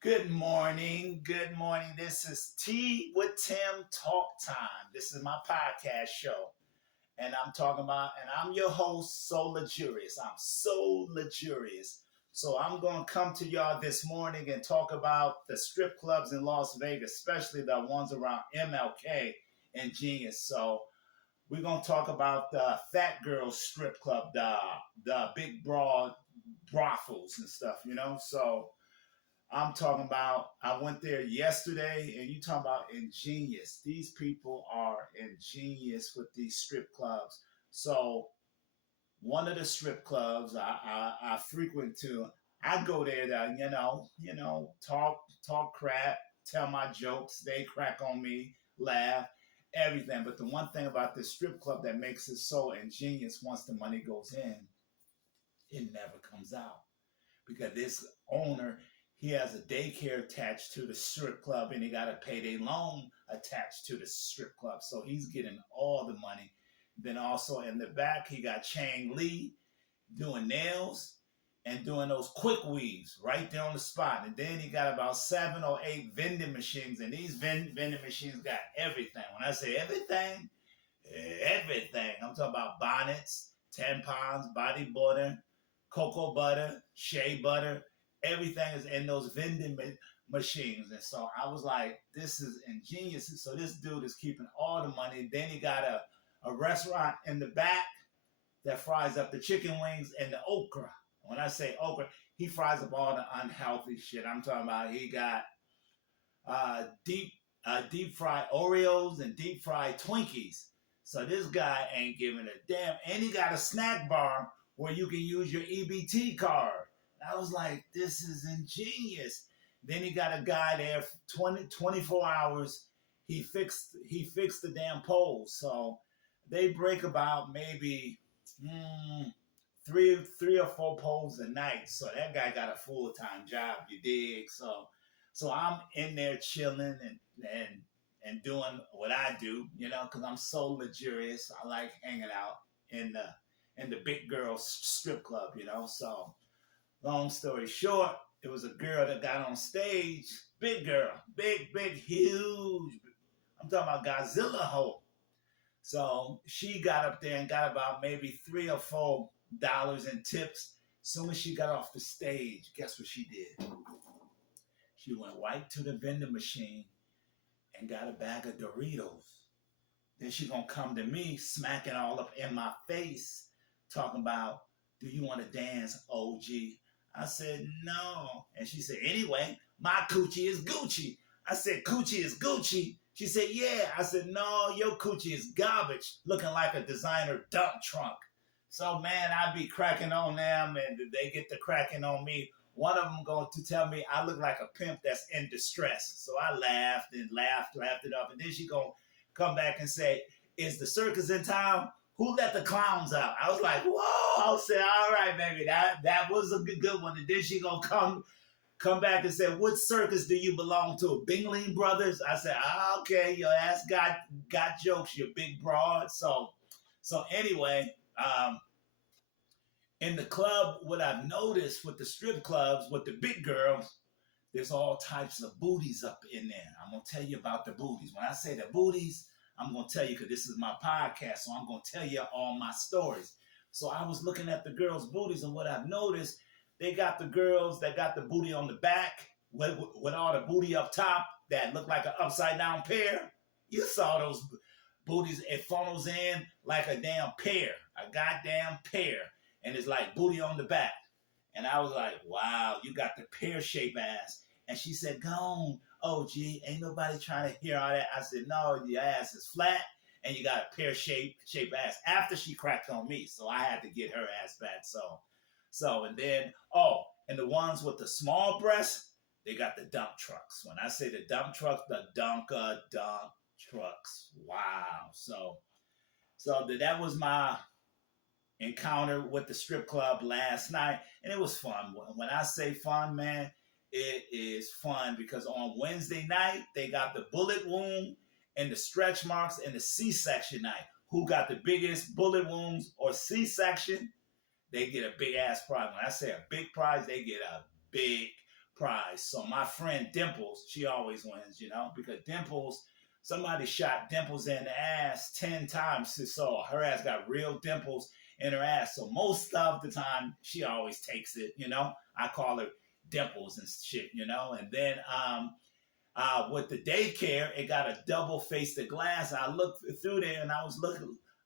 Good morning. Good morning. This is Tea with Tim Talk Time. This is my podcast show. And I'm your host, So Luxurious. I'm so luxurious. So I'm going to come to y'all this morning and talk about the strip clubs in Las Vegas, especially the ones around MLK and Genius. So we're going to talk about the Fat Girl Strip Club, the big broad brothels and stuff, So I'm talking about, I went there yesterday, and you talking about ingenious. These people are ingenious with these strip clubs. So one of the strip clubs I frequent to, I go there to, talk crap, tell my jokes. They crack on me, laugh, everything. But the one thing about this strip club that makes it so ingenious, once the money goes in, it never comes out because this owner, he has a daycare attached to the strip club, and he got to pay their loan attached to the strip club. So he's getting all the money. Then also in the back, he got Chang Lee doing nails and doing those quick weaves right there on the spot. And then he got about 7 or 8 vending machines, and these vending machines got everything. When I say everything, everything. I'm talking about bonnets, tampons, body butter, cocoa butter, shea butter. Everything is in those machines. And so I was like, this is ingenious. So this dude is keeping all the money. Then he got a restaurant in the back that fries up the chicken wings and the okra. When I say okra, he fries up all the unhealthy shit. I'm talking about he got deep fried Oreos and deep fried Twinkies. So this guy ain't giving a damn. And he got a snack bar where you can use your EBT card. I was like, this is ingenious. Then he got a guy there 24 hours. He fixed the damn poles. So they break about maybe three or four poles a night. So that guy got a full-time job, you dig? So I'm in there chilling and doing what I do, because I'm so luxurious. I like hanging out in the big girl strip club. So long story short, it was a girl that got on stage, big girl, big, huge. I'm talking about Godzilla hoe. So she got up there and got about maybe $3 or $4 in tips. Soon as she got off the stage, guess what she did? She went right to the vending machine and got a bag of Doritos. Then she gonna come to me, smacking all up in my face, talking about, do you want to dance, OG? I said, no. And she said, anyway, my coochie is Gucci. I said, coochie is Gucci? She said, yeah. I said, no, your coochie is garbage, looking like a designer dump trunk. So, man, I be cracking on them, and they get to cracking on me. One of them going to tell me I look like a pimp that's in distress. So I laughed it up. And then she going to come back and say, is the circus in town? Who let the clowns out? I was like, whoa. I said, all right, baby, that was a good one. And then she going to come back and say, what circus do you belong to? Bingling Brothers? I said, okay, your ass got jokes, you big broad. So anyway, in the club, what I've noticed with the strip clubs, with the big girls, there's all types of booties up in there. I'm going to tell you about the booties. When I say the booties, I'm going to tell you because this is my podcast, so I'm going to tell you all my stories. So I was looking at the girls' booties, and what I've noticed, they got the girls that got the booty on the back with all the booty up top that look like an upside-down pear. You saw those booties. It funnels in like a damn pear, a goddamn pear, and it's like booty on the back. And I was like, wow, you got the pear-shaped ass. And she said, go on, OG, ain't nobody trying to hear all that. I said, no, your ass is flat and you got a pear-shaped ass. After she cracked on me, so I had to get her ass back. And then, and the ones with the small breasts, they got the dump trucks. When I say the dump trucks, the Dunka dump trucks. Wow. So that was my encounter with the strip club last night, and it was fun. When I say fun, man, it is fun because on Wednesday night they got the bullet wound and the stretch marks and the C-section night. Who got the biggest bullet wounds or C-section? They get a big ass prize. When I say a big prize, they get a big prize. So my friend Dimples, she always wins, because Dimples, somebody shot Dimples in the ass 10 times. So her ass got real dimples in her ass. So most of the time, she always takes it. I call her Dimples and shit. And then with the daycare, it got a double faced glass. I looked through there and I was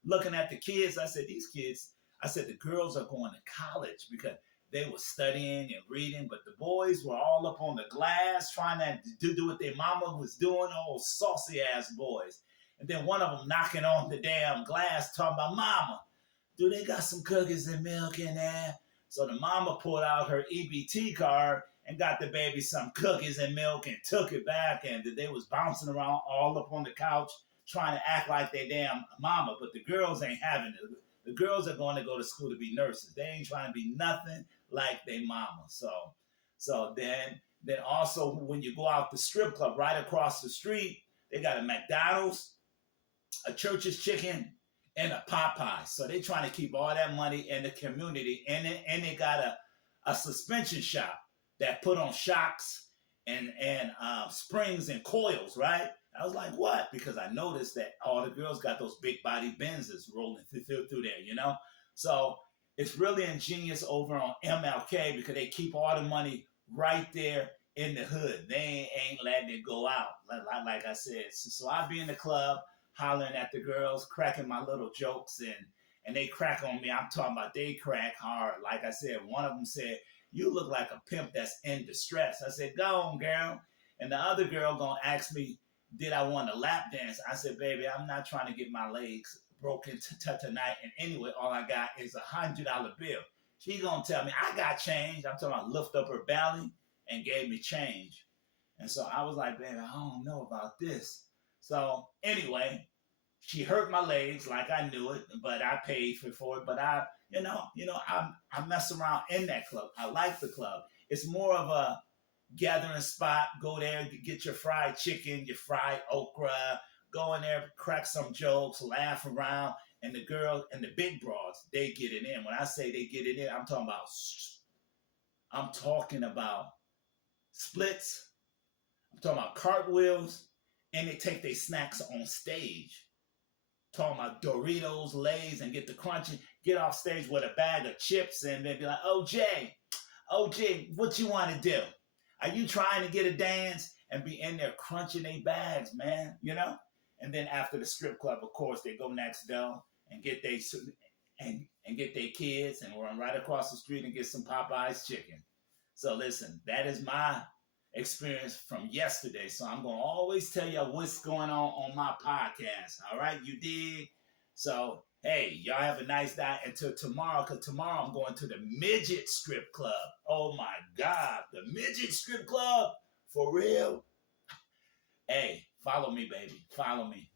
looking at the kids. I said, these kids, I said, the girls are going to college because they were studying and reading, but the boys were all up on the glass trying to do what their mama was doing, all saucy ass boys. And then one of them knocking on the damn glass talking about, mama, do they got some cookies and milk in there? So the mama pulled out her EBT card and got the baby some cookies and milk and took it back, and they was bouncing around all up on the couch trying to act like they damn mama, but the girls ain't having it. The girls are going to go to school to be nurses. They ain't trying to be nothing like their mama. So then also when you go out the strip club right across the street, they got a McDonald's, a Church's Chicken, and a Popeye. So they trying to keep all that money in the community, and they got a suspension shop that put on shocks and springs and coils, right? I was like, what? Because I noticed that all the girls got those big body Benzes rolling through there. So it's really ingenious over on MLK because they keep all the money right there in the hood. They ain't letting it go out, like I said. So I be in the club hollering at the girls, cracking my little jokes, and they crack on me. I'm talking about they crack hard. Like I said, one of them said, you look like a pimp that's in distress. I said, go on, girl. And the other girl gonna ask me, did I want a lap dance? I said, baby, I'm not trying to get my legs broken tonight. And anyway, all I got is $100 bill. She gonna tell me, I got change. I'm talking about lift up her belly and gave me change. And so I was like, baby, I don't know about this. So anyway, she hurt my legs like I knew it, but I paid for it. But I mess around in that club. I like the club. It's more of a gathering spot. Go there, get your fried chicken, your fried okra. Go in there, crack some jokes, laugh around. And the girls and the big broads, they get it in. When I say they get it in, I'm talking about splits. I'm talking about cartwheels. And they take their snacks on stage. Talking about Doritos, Lay's, and get the crunchy. Get off stage with a bag of chips and then be like, OJ, what you want to do? Are you trying to get a dance? And be in there crunching their bags, man, And then after the strip club, of course, they go next door and get their kids and run right across the street and get some Popeye's chicken. So listen, that is my experience from yesterday. So I'm going to always tell you what's going on my podcast. All right, you dig? So, hey, y'all have a nice night until tomorrow, because tomorrow I'm going to the Midget Strip Club. Oh, my God, the Midget Strip Club? For real? Hey, follow me, baby. Follow me.